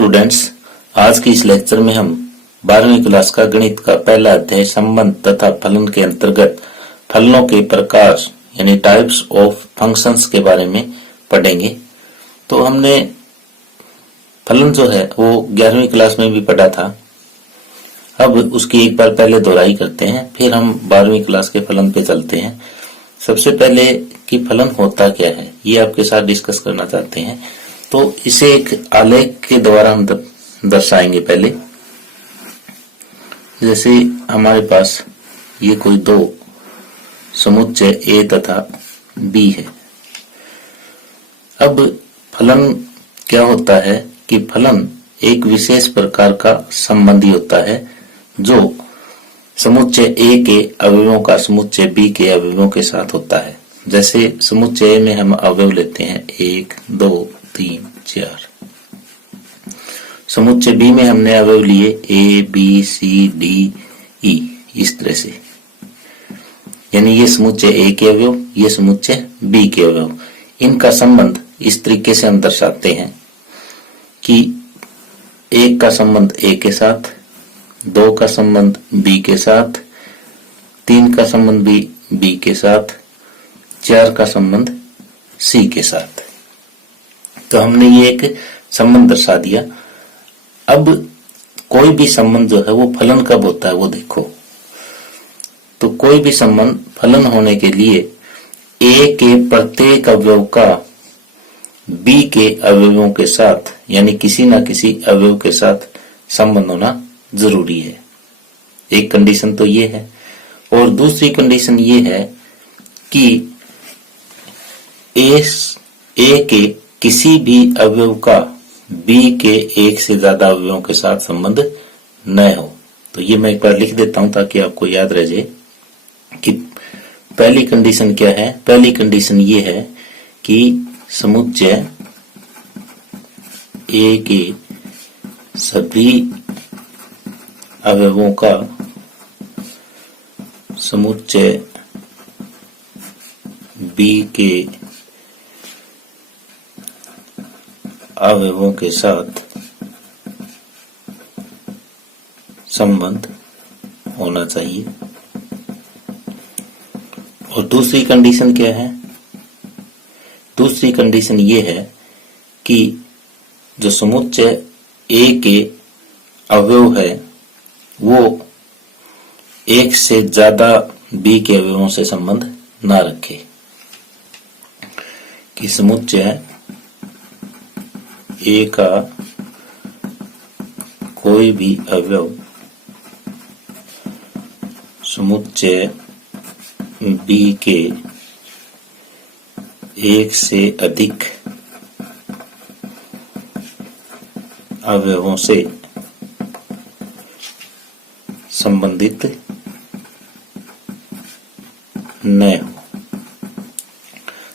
Students, आज की इस लेक्चर में हम 12वीं क्लास का गणित का पहला अध्याय संबंध तथा फलन के अंतर्गत फलनों के प्रकार यानी टाइप्स ऑफ फंक्शंस के बारे में पढ़ेंगे। तो हमने फलन जो है वो 11वीं क्लास में भी पढ़ा था। अब उसकी एक बार पहले दोहराई करते हैं, फिर हम 12वीं क्लास के फलन पे चलते हैं। सबसे पहले कि फलन होता क्या है ये आपके साथ डिस्कस करना चाहते हैं। तो इसे एक आलेख के द्वारा हम दर्शाएंगे। पहले जैसे हमारे पास ये कोई दो समुच्चय ए तथा बी है। अब फलन क्या होता है कि फलन एक विशेष प्रकार का संबंधी होता है जो समुच्चय ए के अवयवों का समुच्चय बी के अवयवों के साथ होता है। जैसे समुच्चय में हम अवयव लेते हैं 1, 2, 3, 4। समुच्चय बी में हमने अवयव लिए ए, बी, सी, डी, ई, इस तरह से। यानी ये समुच्चय ए के अवयव, ये समुच्चय बी के अवयव। इनका संबंध इस तरीके से हम दर्शाते हैं कि 1 का संबंध ए के साथ, 2 का संबंध बी के साथ, 3 का संबंध भी बी के साथ, 4 का संबंध सी के साथ। तो हमने ये एक संबंध दर्शा दिया। अब कोई भी संबंध जो है वो फलन कब होता है वो देखो। तो कोई भी संबंध फलन होने के लिए ए के प्रत्येक अवयव का बी के अवयवों के साथ यानी किसी ना किसी अवयव के साथ संबंध होना जरूरी है। एक कंडीशन तो ये है, और दूसरी कंडीशन ये है कि ए के किसी भी अवयव का बी के एक से ज्यादा अवयवों के साथ संबंध न हो। तो ये मैं एक बार लिख देता हूं ताकि आपको याद रह जाए कि पहली कंडीशन क्या है। पहली कंडीशन ये है कि समुच्चय ए के सभी अवयवों का समुच्चय बी के अवयवों के साथ संबंध होना चाहिए। और दूसरी कंडीशन क्या है? दूसरी कंडीशन ये है कि जो समुच्चय ए के अवयव है वो एक से ज्यादा बी के अवयवों से संबंध ना रखे। कि समुच्चय ए का कोई भी अवयव समुच्चय बी के एक से अधिक अवयवों से संबंधित न हो।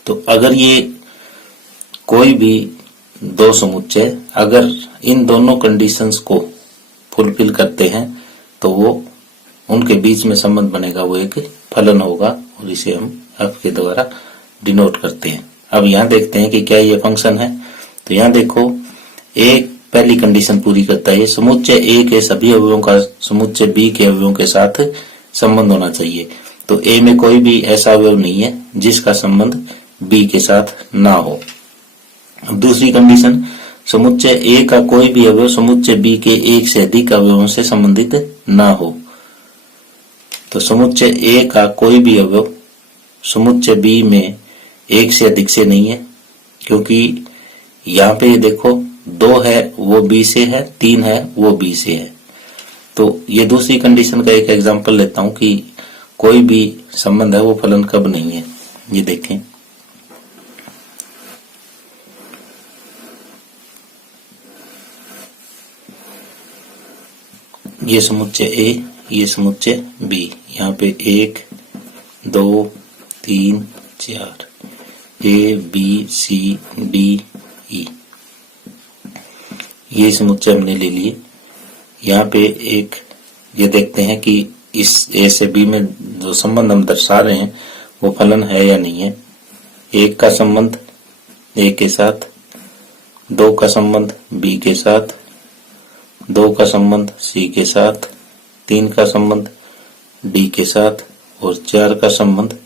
तो अगर ये कोई भी दो समुच्चय अगर इन दोनों कंडीशंस को फुलफिल करते हैं तो वो उनके बीच में संबंध बनेगा, वो एक फलन होगा और इसे हम एफ के द्वारा डिनोट करते हैं। अब यहाँ देखते हैं कि क्या ये फंक्शन है। तो यहाँ देखो, एक पहली कंडीशन पूरी करता है, समुच्चय ए के सभी अवयवों का समुच्चय बी के अवयवों के साथ संबंध होना चाहिए। तो ए में कोई भी ऐसा अवयव नहीं है जिसका संबंध बी के साथ ना हो। अब दूसरी कंडीशन, समुच्चय ए का कोई भी अवयव समुच्चय बी के एक से अधिक अवयवों से संबंधित ना हो। तो समुच्चय ए का कोई भी अवयव समुच्चय बी में एक से अधिक से नहीं है, क्योंकि यहाँ पे देखो 2 है वो बी से है, 3 है वो बी से है। तो ये दूसरी कंडीशन का एक एग्जांपल लेता हूं कि कोई भी संबंध है वो फलन कब नहीं है। ये देखें, ये समुच्चय ए, ये समुच्चय बी। यहाँ पे 1, 2, 3, 4 ए, बी, सी, डी, ई, ये समुच्चय हमने ले लिए। यहाँ पे एक ये देखते हैं कि इस ए से बी में जो संबंध हम दर्शा रहे हैं वो फलन है या नहीं है। 1 का संबंध ए के साथ, 2 का संबंध बी के साथ, 2 का संबंध सी के साथ, 3 का संबंध डी के साथ और 4 का संबंध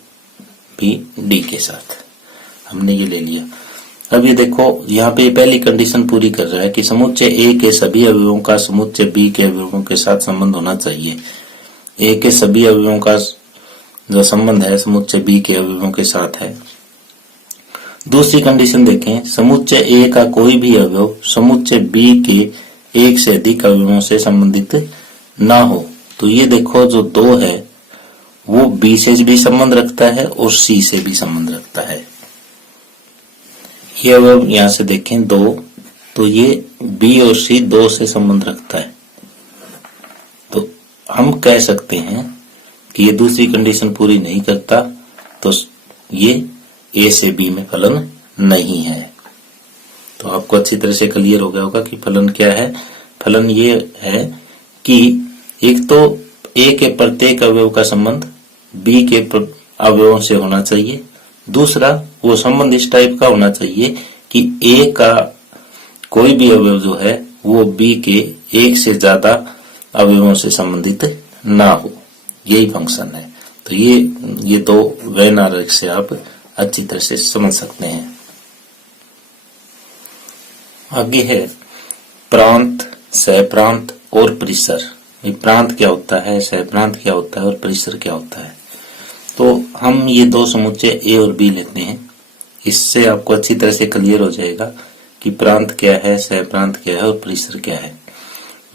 भी डी के साथ। हमने ये ले लिया। अब ये देखो यहाँ पे पहली कंडीशन पूरी कर रहा है कि समुच्चय ए के सभी अवयवों का समुच्चय बी के अवयवों के साथ संबंध होना चाहिए। ए के सभी अवयवों का जो संबंध है समुच्चय बी के अवयवों के साथ है। दूसरी कंडीशन देखें, समुच्चय ए का कोई भी अवयव समुच्चय बी के एक से अधिक अवयवों से संबंधित ना हो। तो ये देखो जो 2 है वो बी से भी संबंध रखता है और सी से भी संबंध रखता है। ये अवयव यहां से देखें 2, तो ये बी और सी 2 से संबंध रखता है। तो हम कह सकते हैं कि ये दूसरी कंडीशन पूरी नहीं करता, तो ये ए से बी में फलन नहीं है। तो आपको अच्छी तरह से क्लियर हो गया होगा कि फलन क्या है। फलन ये है कि एक तो ए के प्रत्येक अवयव का संबंध बी के अवयवों से होना चाहिए। दूसरा वो संबंध इस टाइप का होना चाहिए कि ए का कोई भी अवयव जो है वो बी के एक से ज्यादा अवयवों से संबंधित ना हो। यही फंक्शन है। तो ये 2 वेन आरेख से आप अच्छी तरह से समझ सकते हैं। आगे है प्रांत, सहप्रांत और परिसर। प्रांत क्या होता है, सहप्रांत क्या होता है और परिसर क्या होता है। तो हम ये 2 समुच्चय ए और बी लेते हैं। इससे आपको अच्छी तरह से क्लियर हो जाएगा कि प्रांत क्या है, सहप्रांत क्या है और परिसर क्या है।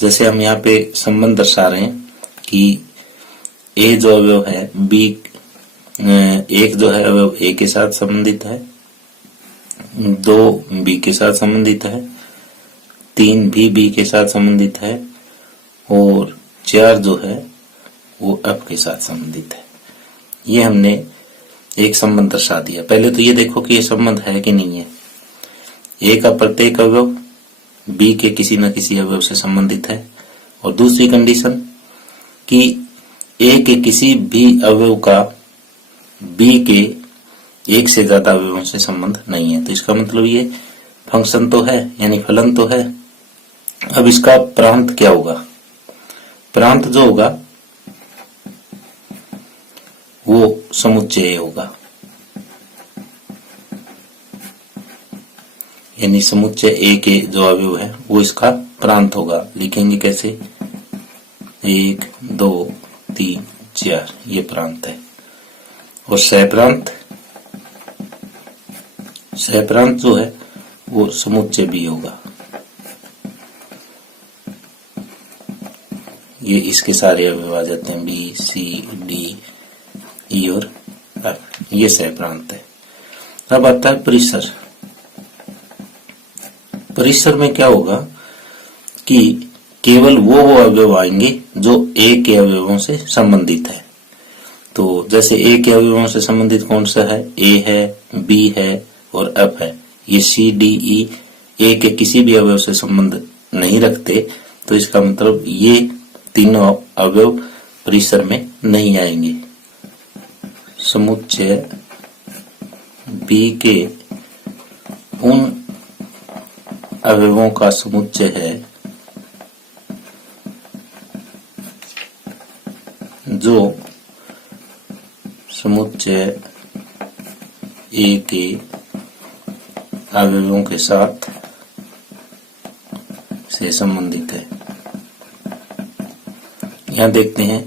जैसे हम यहाँ पे संबंध दर्शा रहे हैं कि ए जो अवयव है बी, एक जो है अवयव ए के साथ संबंधित है, 2 बी के साथ संबंधित है, 3 भी बी के साथ संबंधित है और 4 जो है वो एफ के साथ संबंधित है। ये हमने एक संबंध दर्शा दिया। पहले तो ये देखो कि ये संबंध है कि नहीं है। ए का प्रत्येक अवयव बी के किसी न किसी अवयव से संबंधित है। और दूसरी कंडीशन कि ए के किसी भी अवयव का बी के एक से ज्यादा अवयवों से संबंध नहीं है। तो इसका मतलब ये फंक्शन तो है, यानी फलन तो है। अब इसका प्रांत क्या होगा। प्रांत जो होगा वो समुच्चय होगा, यानी समुच्चय ए के जो अवयव है वो इसका प्रांत होगा। लिखेंगे कैसे, 1 2 3 4, ये प्रांत है। और सहप्रांत, सहप्रांत जो है वो समुच्चय बी होगा। ये इसके सारे अवयव आ जाते हैं, बी सी डी ई और एफ। ये सहप्रांत है। अब आता है परिसर। परिसर में क्या होगा कि केवल वो अवयव आएंगे जो ए के अवयवों से संबंधित है। तो जैसे ए के अवयवों से संबंधित कौन सा है, ए है, बी है और एफ है। ये सी डी ई ए के किसी भी अवयव से संबंध नहीं रखते। तो इसका मतलब ये तीनों अवयव परिसर में नहीं आएंगे। समुच्चय बी के उन अवयवों का समुच्चय है जो समुच्चय ए के अवयवों के साथ से संबंधित है। यहाँ देखते हैं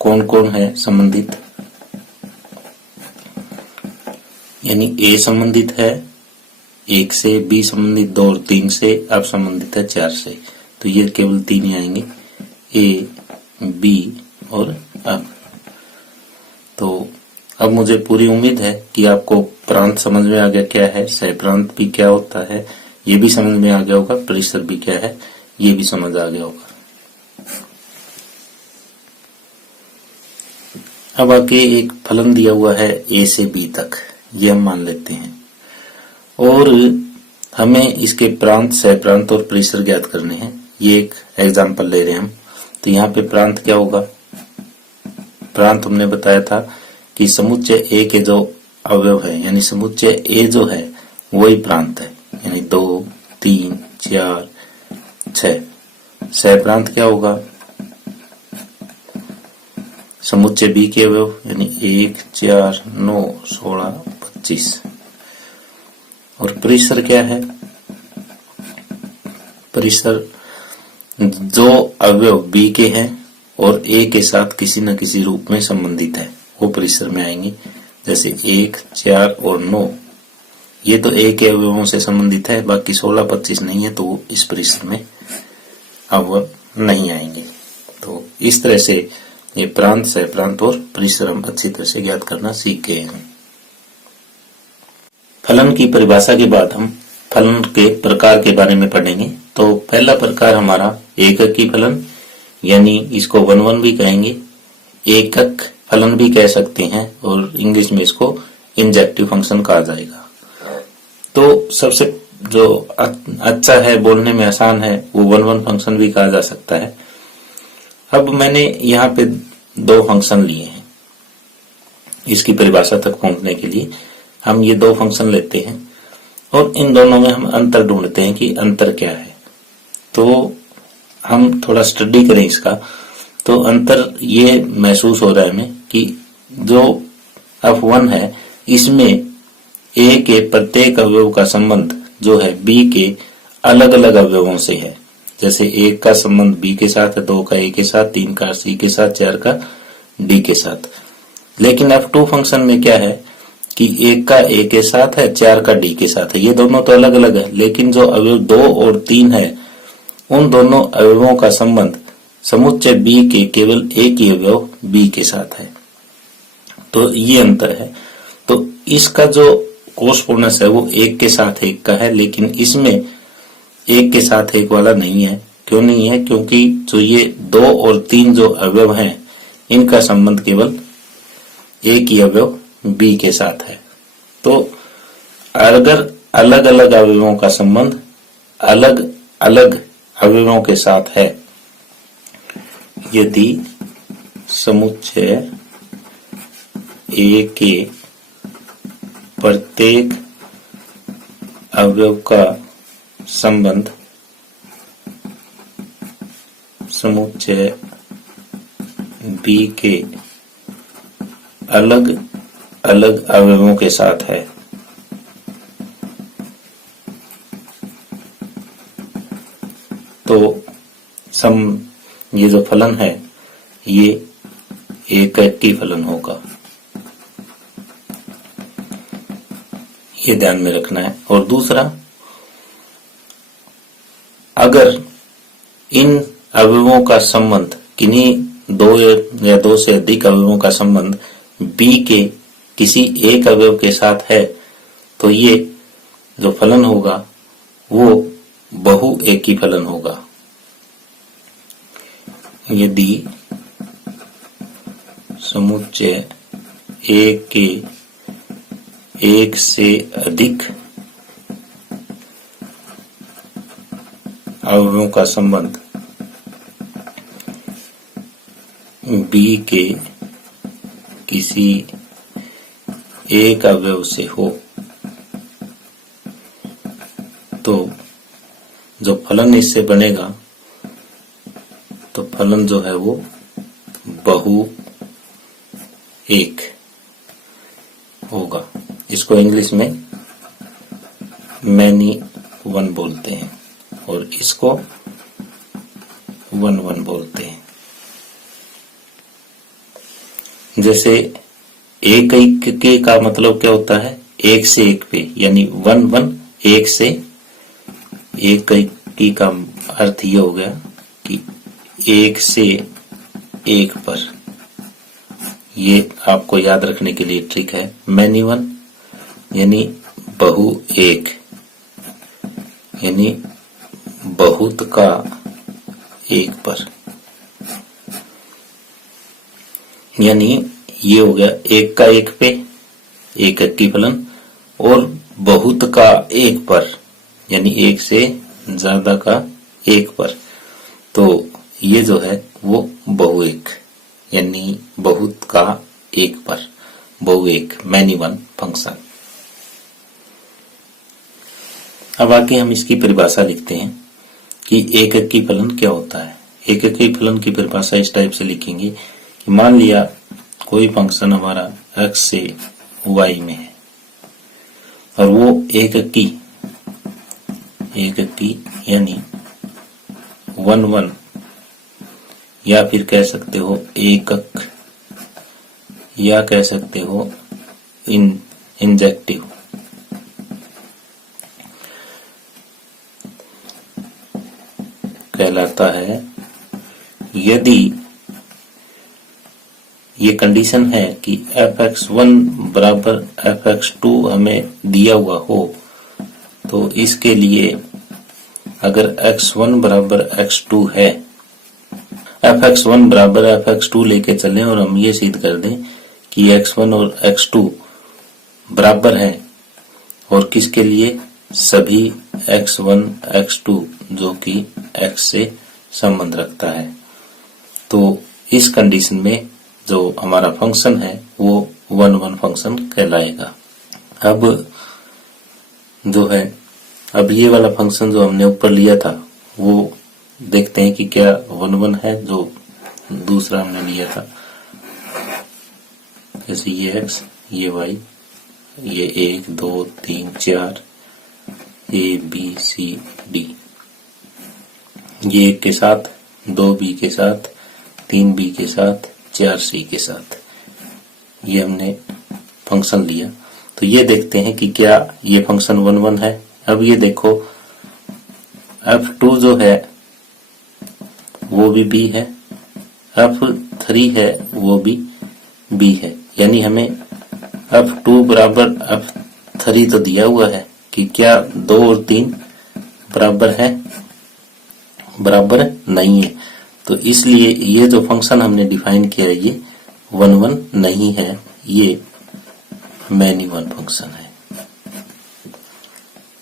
कौन कौन है संबंधित। यानी ए संबंधित है 1 से, बी संबंधित 2 और 3 से, अब संबंधित है 4 से। तो ये केवल 3 ही आएंगे, ए बी और अब। तो अब मुझे पूरी उम्मीद है कि आपको प्रांत समझ में आ गया क्या है, सहप्रांत भी क्या होता है ये भी समझ में आ गया होगा, परिसर भी क्या है ये भी समझ आ गया होगा। अब आगे एक फलन दिया हुआ है ए से बी तक, ये हम मान लेते हैं और हमें इसके प्रांत, सहप्रांत और परिसर ज्ञात करने हैं। ये एक एग्जांपल ले रहे हैं हम। तो यहाँ पे प्रांत क्या होगा, प्रांत हमने बताया था कि समुच्चय ए के जो अवयव है यानी समुच्चय ए जो है वही प्रांत है, यानी 2 3 4 6 सहप्रांत क्या होगा, समुच्चय बी के अवयव यानी 1, 4, 9, 16, 25। और परिसर क्या है, परिसर जो अवयव बी के हैं और ए के साथ किसी न किसी रूप में संबंधित है वो परिसर में आएंगे। जैसे 1, 4 और 9 ये तो ए के अवयवों से संबंधित है, बाकी 16, 25 नहीं है, तो वो इस परिसर में अवयव नहीं आएंगे। तो इस तरह से ये प्रांत, सहप्रांत और परिसर हम अच्छी तरह से ज्ञात करना सीख गए हैं। फलन की परिभाषा के बाद हम फलन के प्रकार के बारे में पढ़ेंगे। तो पहला प्रकार हमारा एककी फलन, यानी इसको 1-1 भी कहेंगे, एकक फलन भी कह सकते हैं, और इंग्लिश में इसको इंजेक्टिव फंक्शन कहा जाएगा। तो सबसे जो अच्छा है, बोलने में आसान है, वो 1-1 फंक्शन भी कहा जा सकता है। अब मैंने यहाँ पे 2 फंक्शन लिए हैं इसकी परिभाषा तक पहुंचने के लिए। हम ये 2 फंक्शन लेते हैं और इन दोनों में हम अंतर ढूंढते हैं कि अंतर क्या है। तो हम थोड़ा स्टडी करें इसका, तो अंतर ये महसूस हो रहा है हमें कि जो f1 है इसमें a के प्रत्येक अवयव का संबंध जो है b के अलग अलग अवयवों से है। जैसे 1 का संबंध b के साथ है, 2 का a के साथ, 3 का c के साथ, 4 का d के साथ। लेकिन f2 फंक्शन में क्या है कि 1 का a के साथ है, 4 का d के साथ है। ये दोनों तो अलग अलग है, लेकिन जो अवयव 2 और 3 है उन दोनों अवयवों का संबंध समुच्चय b के केवल एक ही अवयव b के साथ है। तो ये अंतर है। तो इसका जो कोसपोनेंस है वो 1 के साथ 1 का है, लेकिन इसमें 1 के साथ 1 वाला नहीं है। क्यों नहीं है? क्योंकि जो ये 2 और 3 जो अवयव हैं इनका संबंध केवल एक ही अवयव b के साथ है। तो अगर अलग अलग अवयवों का संबंध अलग अलग अवयवों के साथ है, यदि समुच्चय A के प्रत्येक अवयव का संबंध समुच्चय B के अलग अलग अवयवों के साथ है, तो ये जो फलन है ये एककी फलन होगा। ये ध्यान में रखना है। और दूसरा, अगर इन अवयवों का संबंध किन्हीं 2 या 2 से अधिक अवयवों का संबंध B के किसी एक अवयव के साथ है, तो ये जो फलन होगा वो बहुएकी फलन होगा। यदि समुच्चय A के एक से अधिक अवयवों का संबंध B के किसी एक अवयव से हो, तो जो फलन इससे बनेगा, तो फलन जो है वो बहुएक होगा। इसको इंग्लिश में मैनी वन बोलते हैं और इसको 1-1 बोलते हैं। जैसे एक के का मतलब क्या होता है? 1 से 1 पे, यानी 1-1 1 से 1 की का अर्थ ये हो गया कि 1 से 1 पर। ये आपको याद रखने के लिए ट्रिक है। मैनी वन यानी बहुएक, यानी बहुत का 1 पर, यानी ये हो गया 1 का 1 पे एककी फलन, और बहुत का 1 पर यानी 1 से ज्यादा का 1 पर। तो ये जो है वो बहुएक यानी बहुत का 1 पर, बहुएक मैनी वन फंक्शन। अब आगे हम इसकी परिभाषा लिखते हैं। कि एककी फलन क्या होता है। एककी फलन की परिभाषा इस टाइप से लिखेंगे कि मान लिया कोई फंक्शन हमारा x से y में है और वो एककी यानी 1 या फिर कह सकते हो एकक या कह सकते हो इंजेक्टिव कहलाता है। यदि ये कंडीशन है कि fx1 बराबर fx2 हमें दिया हुआ हो, तो इसके लिए अगर x1 बराबर x2 है, fx1 बराबर fx2 लेके चलें और हम ये सिद्ध कर दें कि x1 और x2 बराबर हैं, और किसके लिए, सभी x1 x2 जो कि x से संबंध रखता है, तो इस कंडीशन में जो हमारा फंक्शन है वो 1 फंक्शन कहलाएगा। अब जो है, अब ये वाला फंक्शन जो हमने ऊपर लिया था वो देखते हैं कि क्या 1 है, जो दूसरा हमने लिया था, जैसे ये x ये y ये 1 2 3 4 a b c d, ये 1 के साथ, 2b के साथ, 3b के साथ, 4c के साथ, ये हमने फंक्शन लिया। तो ये देखते हैं कि क्या ये फंक्शन 1 है। अब ये देखो f2 जो है वो भी b है, f3 है वो भी b है, यानी हमें f2 बराबर f3 तो दिया हुआ है कि क्या 2 और 3 बराबर है, बराबर नहीं है, तो इसलिए ये जो फंक्शन हमने डिफाइन किया है ये 1 नहीं है, ये मैनी वन फंक्शन है।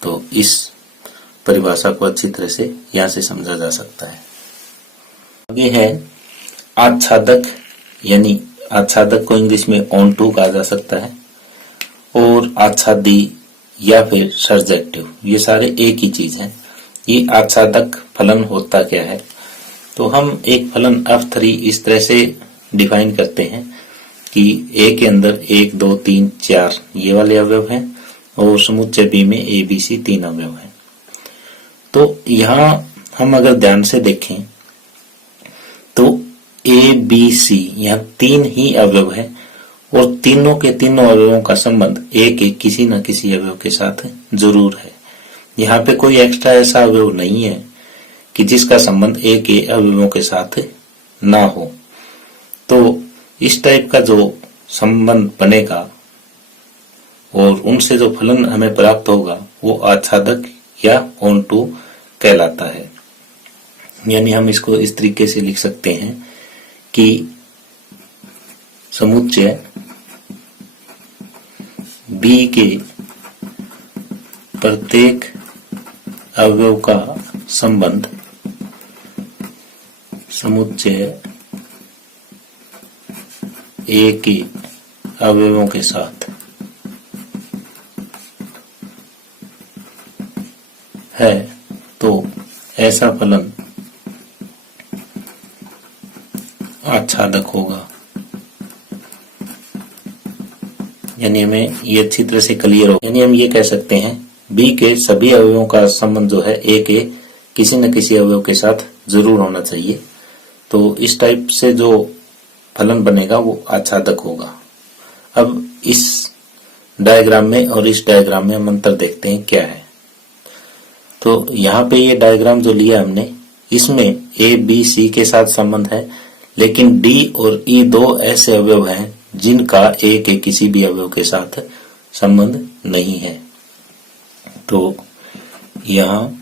तो इस परिभाषा को अच्छी तरह से यहां से समझा जा सकता है। आगे है आच्छादक, यानी आच्छादक को इंग्लिश में ऑन टू कहा जा सकता है, और आच्छादी या फिर सर्जेक्टिव, ये सारे एक ही चीज है। ये आच्छादक फलन होता क्या है, तो हम एक फलन f3 इस तरह से डिफाइन करते हैं कि a के अंदर 1 2 3 4 ये वाले अवयव हैं और समुच्चय b में a b c 3 अवयव हैं। तो यहाँ हम अगर ध्यान से देखें तो a b c यहाँ 3 ही अवयव है, और तीनों के तीनों अवयवों का संबंध एक किसी न किसी अवयव के साथ जरूर है। यहाँ पे कोई एक्स्ट्रा ऐसा अवयव नहीं है कि जिसका संबंध एक अवयवों के साथ ना हो। तो इस टाइप का जो संबंध बनेगा और उनसे जो फलन हमें प्राप्त होगा वो आच्छादक या ऑन टू कहलाता है। यानी हम इसको इस तरीके से लिख सकते हैं कि समुच्चय B के प्रत्येक अवयव का संबंध समुच्चय A के अवयवों के साथ है, तो ऐसा फलन आच्छादक होगा। यानी हमें ये अच्छी तरह से क्लियर हो, यानी हम ये कह सकते हैं B के सभी अवयवों का संबंध जो है A के किसी न किसी अवयव के साथ जरूर होना चाहिए। तो इस टाइप से जो फलन बनेगा वो आच्छादक होगा। अब इस डायग्राम में और इस डायग्राम में हम अंतर देखते हैं क्या है। तो यहाँ पे ये डायग्राम जो लिया हमने, इसमें A B C के साथ संबंध है, लेकिन D और E दो ऐसे अवयव हैं जिनका A के किसी भी अवयव के साथ संबंध नहीं है। तो यहाँ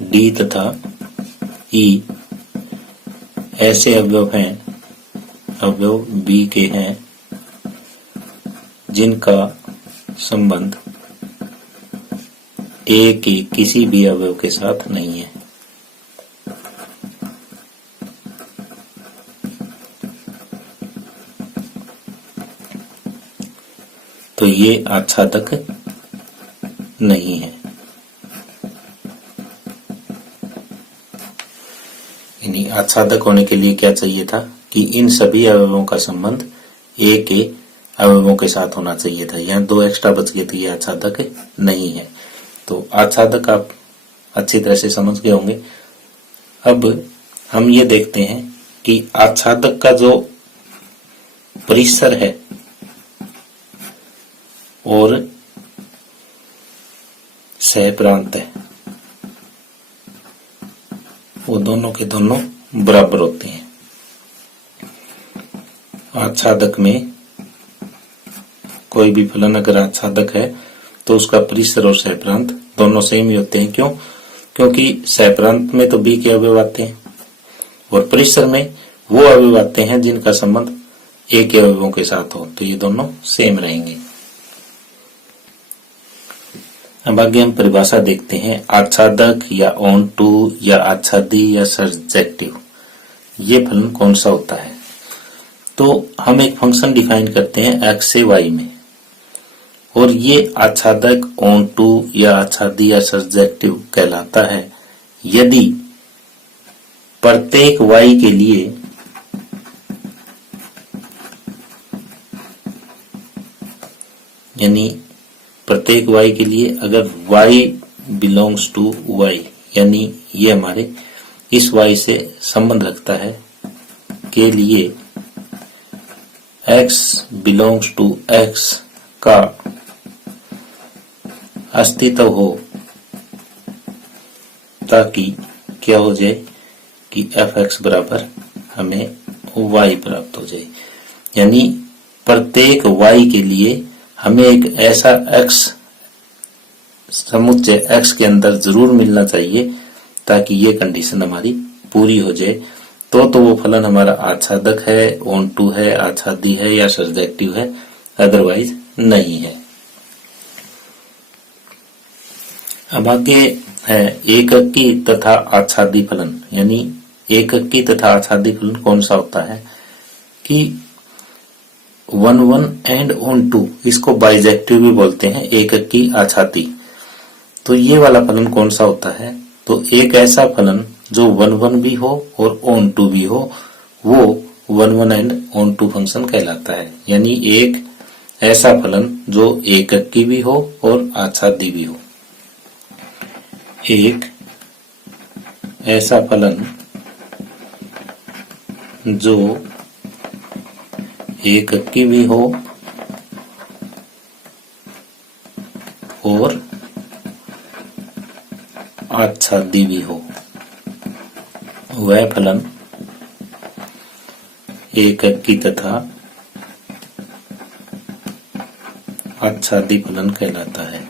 D तथा E ऐसे अवयव हैं, अवयव B के हैं जिनका संबंध A के किसी भी अवयव के साथ नहीं है। तो ये आच्छादक नहीं है। यानी आच्छादक होने के लिए क्या चाहिए था कि इन सभी अवयवों का संबंध ए के अवयवों के साथ होना चाहिए था। यहाँ 2 एक्स्ट्रा बच गए थे, ये आच्छादक नहीं है। तो आच्छादक आप अच्छी तरह से समझ गए होंगे। अब हम ये देखते हैं कि आच्छादक का जो परिसर है और सहप्रांत है वो दोनों के दोनों बराबर होते हैं। आच्छादक में कोई भी फलन अगर आच्छादक है तो उसका परिसर और सहप्रांत दोनों सेम ही होते हैं। क्यों? क्योंकि सहप्रांत में तो बी के अवयव आते हैं और परिसर में वो अवयव आते हैं जिनका संबंध ए के अवयवों के साथ हो, तो ये दोनों सेम रहेंगे। अब आगे हम परिभाषा देखते हैं। आच्छादक या ऑन टू या आच्छादी या सर्जेक्टिव, ये फलन कौन सा होता है? तो हम एक फंक्शन डिफाइन करते हैं x से y में, और ये आच्छादक ऑन टू या आच्छादी या सर्जेक्टिव कहलाता है यदि प्रत्येक y के लिए यानी प्रत्येक y के लिए अगर y बिलोंग्स टू y, यानी ये हमारे इस y से संबंध रखता है, के लिए x बिलोंग्स टू x का अस्तित्व हो, ताकि क्या हो जाए कि fx बराबर हमें y प्राप्त हो जाए। यानी प्रत्येक y के लिए हमें एक ऐसा x समुच्चय x के अंदर जरूर मिलना चाहिए ताकि ये कंडीशन हमारी पूरी हो जाए। तो वो फलन हमारा आच्छादक है, ऑन टू है, आच्छादी है या सर्जेक्टिव है, अदरवाइज नहीं है। अब आगे है एककी तथा आच्छादी फलन। यानी एककी तथा आच्छादी फलन कौन सा होता है कि 1 1 एंड ऑन टू, इसको बाइजेक्टिव भी बोलते हैं, एककी आच्छादी। तो ये वाला फलन कौन सा होता है? तो एक ऐसा फलन जो 1 1 भी हो और ऑन टू भी हो, वो 1 1 एंड ऑन टू फंक्शन कहलाता है। यानी एक ऐसा फलन जो एककी भी हो और आच्छादी भी हो। एक ऐसा फलन जो एककी भी हो और आच्छादी भी हो, वह फलन एककी तथा आच्छादी फलन कहलाता है।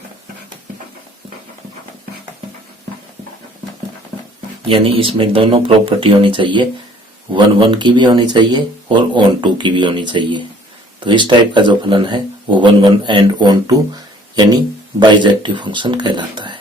यानी इसमें दोनों प्रॉपर्टी होनी चाहिए, 1 1 की भी होनी चाहिए और ऑन टू की भी होनी चाहिए। तो इस टाइप का जो फलन है वो 1 1 एंड ऑन टू यानी बाइजेक्टिव फंक्शन कहलाता है।